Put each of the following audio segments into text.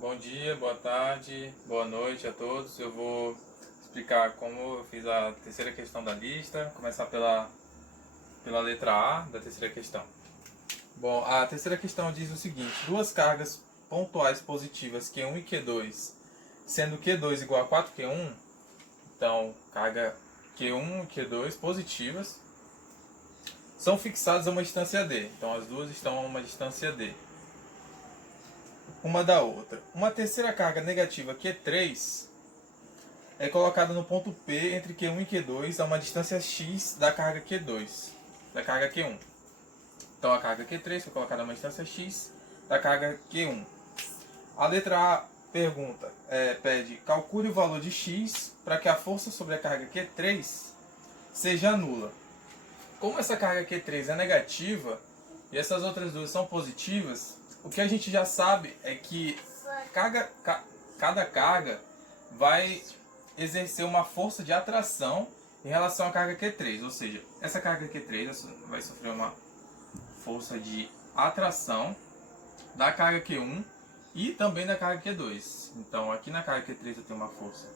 Bom dia, boa tarde, boa noite a todos. Eu vou explicar como eu fiz a terceira questão da lista. Começar pela letra A da terceira questão. Bom, a terceira questão diz o seguinte: duas cargas pontuais positivas Q1 e Q2, sendo Q2 igual a 4Q1, então carga Q1 e Q2 positivas, são fixadas a uma distância D. Então as duas estão a uma distância D uma da outra. Uma terceira carga negativa Q3 é colocada no ponto P entre Q1 e Q2 a uma distância x da carga Q2, da carga Q1. Então a carga Q3 foi colocada a uma distância x da carga Q1. A letra A pede calcule o valor de x para que a força sobre a carga Q3 seja nula. Como essa carga Q3 é negativa e essas outras duas são positivas, o que a gente já sabe é que cada carga vai exercer uma força de atração em relação à carga Q3. Ou seja, essa carga Q3 vai sofrer uma força de atração da carga Q1 e também da carga Q2. Então aqui na carga Q3 eu tenho uma força.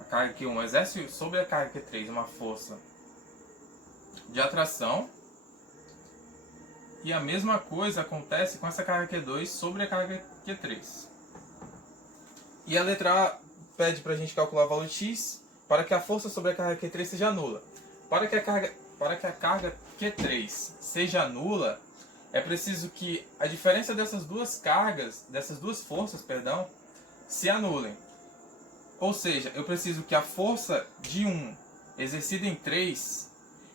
A carga Q1 exerce sobre a carga Q3 uma força de atração. E a mesma coisa acontece com essa carga Q2 sobre a carga Q3. E a letra A pede para a gente calcular o valor de x para que a força sobre a carga Q3 seja nula. Para que a carga Q3 seja nula, é preciso que a diferença dessas duas forças, se anulem. Ou seja, eu preciso que a força de 1 exercida em 3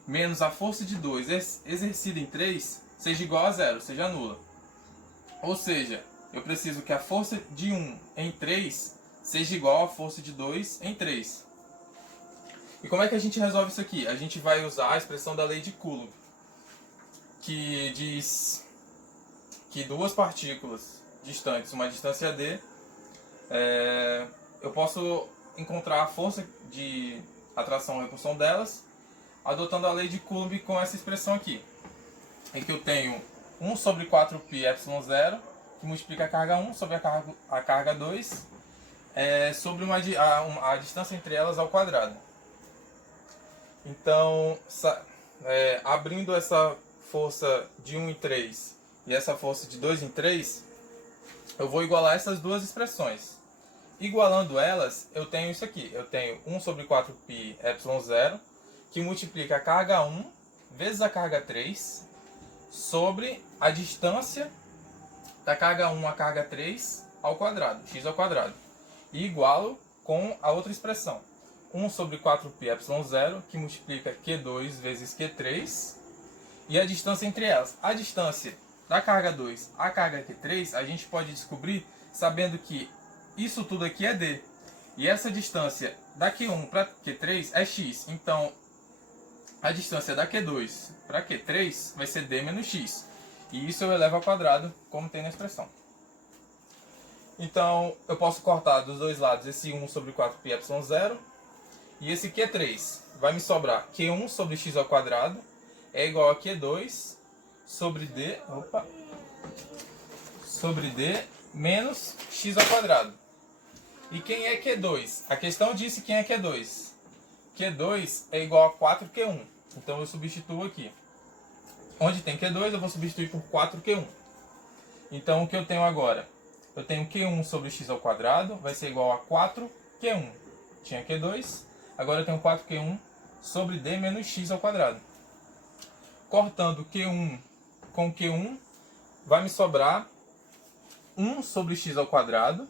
menos a força de 2 exercida em 3 seja igual a zero, seja nula. Ou seja, eu preciso que a força de 1 em 3 seja igual à força de 2 em 3. E como é que a gente resolve isso aqui? A gente vai usar a expressão da lei de Coulomb, que diz que duas partículas distantes, uma distância d, eu posso encontrar a força de atração e repulsão delas adotando a lei de Coulomb com essa expressão aqui, em que eu tenho 1 sobre 4π ε0, que multiplica a carga 1 sobre a carga 2, sobre a distância entre elas ao quadrado. Então, abrindo essa força de 1 em 3 e essa força de 2 em 3, eu vou igualar essas duas expressões. Igualando elas, eu tenho isso aqui. Eu tenho 1 sobre 4π ε0, que multiplica a carga 1 vezes a carga 3 sobre a distância da carga 1 à carga 3 ao quadrado, x ao quadrado. E igualo com a outra expressão, 1 sobre 4π ε0, que multiplica Q2 vezes Q3, e a distância entre elas. A distância da carga 2 à carga Q3, a gente pode descobrir sabendo que isso tudo aqui é D. E essa distância da Q1 para Q3 é x. Então, a distância da Q2 para Q3 vai ser D menos x. E isso eu elevo ao quadrado, como tem na expressão. Então, eu posso cortar dos dois lados esse 1 sobre 4π ε0 e esse Q3. Vai me sobrar Q1 sobre x ao quadrado é igual a Q2 sobre D, sobre D menos x ao quadrado. E quem é Q2? A questão disse quem é Q2. Q2 é igual a 4Q1. Então eu substituo aqui. Onde tem Q2 eu vou substituir por 4Q1. Então o que eu tenho agora? Eu tenho Q1 sobre x ao quadrado vai ser igual a 4Q1. Tinha Q2, agora eu tenho 4Q1 sobre D menos x ao quadrado. Cortando Q1 com Q1, vai me sobrar 1 sobre x ao quadrado.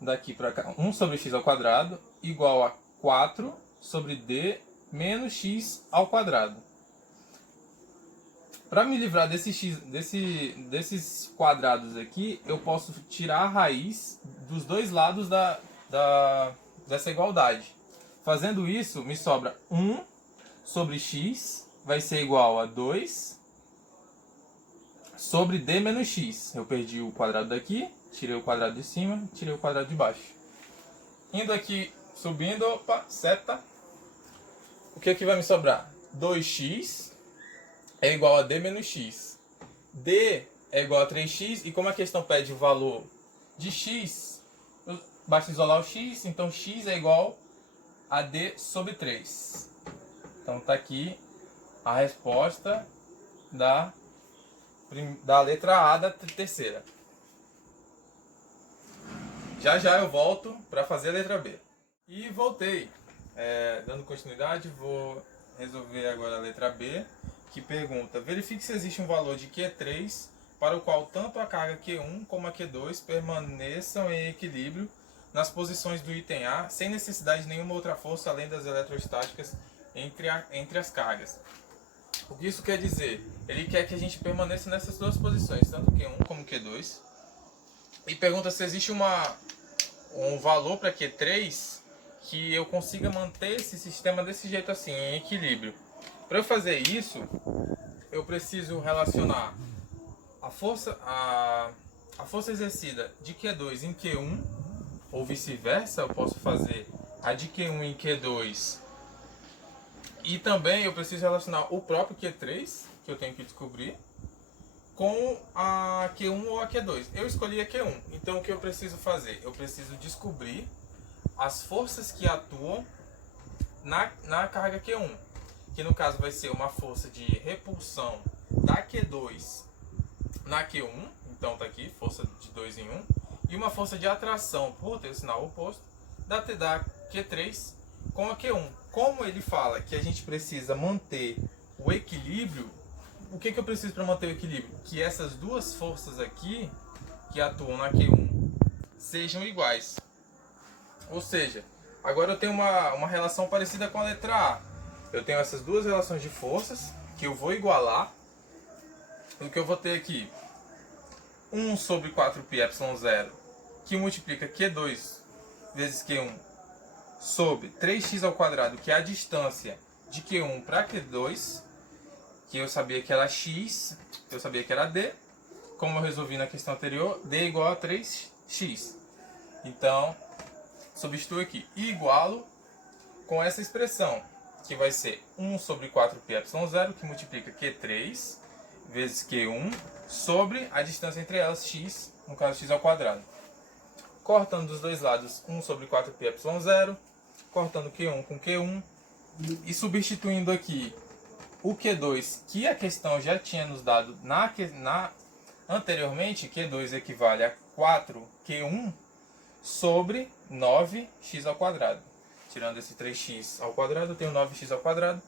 Daqui para cá, 1 sobre x ao quadrado igual a 4 sobre D menos x ao quadrado. Para me livrar desses quadrados aqui, eu posso tirar a raiz dos dois lados dessa igualdade. Fazendo isso, me sobra 1 sobre x vai ser igual a 2 sobre D menos x. Eu perdi o quadrado daqui, tirei o quadrado de cima, tirei o quadrado de baixo. Indo aqui, subindo, seta. O que aqui vai me sobrar? 2x é igual a D menos x. D é igual a 3x, e como a questão pede o valor de x, basta isolar o x, então x é igual a d sobre 3. Então está aqui a resposta da letra A da terceira. Já já eu volto para fazer a letra B. E voltei. Dando continuidade, vou resolver agora a letra B, que pergunta: verifique se existe um valor de Q3 para o qual tanto a carga Q1 como a Q2 permaneçam em equilíbrio nas posições do item A, sem necessidade de nenhuma outra força além das eletrostáticas entre as cargas. O que isso quer dizer? Ele quer que a gente permaneça nessas duas posições, tanto Q1 como Q2. E pergunta se existe um valor para Q3 que eu consiga manter esse sistema desse jeito assim, em equilíbrio. Para eu fazer isso, eu preciso relacionar a força exercida de Q2 em Q1, ou vice-versa. Eu posso fazer a de Q1 em Q2. E também eu preciso relacionar o próprio Q3, que eu tenho que descobrir, com a Q1 ou a Q2. Eu escolhi a Q1, então o que eu preciso fazer? Eu preciso descobrir as forças que atuam na carga Q1, que no caso vai ser uma força de repulsão da Q2 na Q1, então tá aqui, força de 2 em 1, e uma força de atração por ter o sinal oposto da Q3 com a Q1. Como ele fala que a gente precisa manter o equilíbrio, o que eu preciso para manter o equilíbrio? Que essas duas forças aqui, que atuam na Q1, sejam iguais. Ou seja, agora eu tenho uma relação parecida com a letra A. Eu tenho essas duas relações de forças, que eu vou igualar. O que eu vou ter aqui? 1 sobre 4πε0, que multiplica Q2 vezes Q1, sobre 3x ao quadrado, que é a distância de Q1 para Q2, que eu sabia que era x, eu sabia que era d. Como eu resolvi na questão anterior, d é igual a 3x. Então, substituo aqui, e igualo com essa expressão, que vai ser 1 sobre 4πε0, que multiplica Q3 vezes Q1, sobre a distância entre elas, x, no caso x ao quadrado. Cortando dos dois lados 1 sobre 4πε0, cortando Q1 com Q1, e substituindo aqui o Q2, que a questão já tinha nos dado anteriormente. Q2 equivale a 4Q1 sobre 9x ao quadrado. Tirando esse 3x ao quadrado, eu tenho 9x ao quadrado,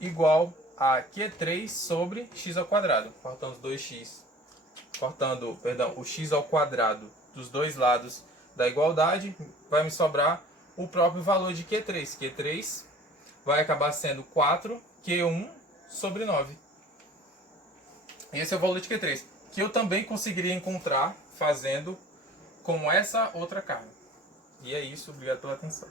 igual a Q3 sobre x ao quadrado. Cortando os 2x, o x ao quadrado dos dois lados da igualdade, vai me sobrar o próprio valor de Q3. Q3 vai acabar sendo 4Q1 sobre 9. Esse é o valor de Q3, que eu também conseguiria encontrar fazendo com essa outra carga. E é isso, obrigado pela atenção.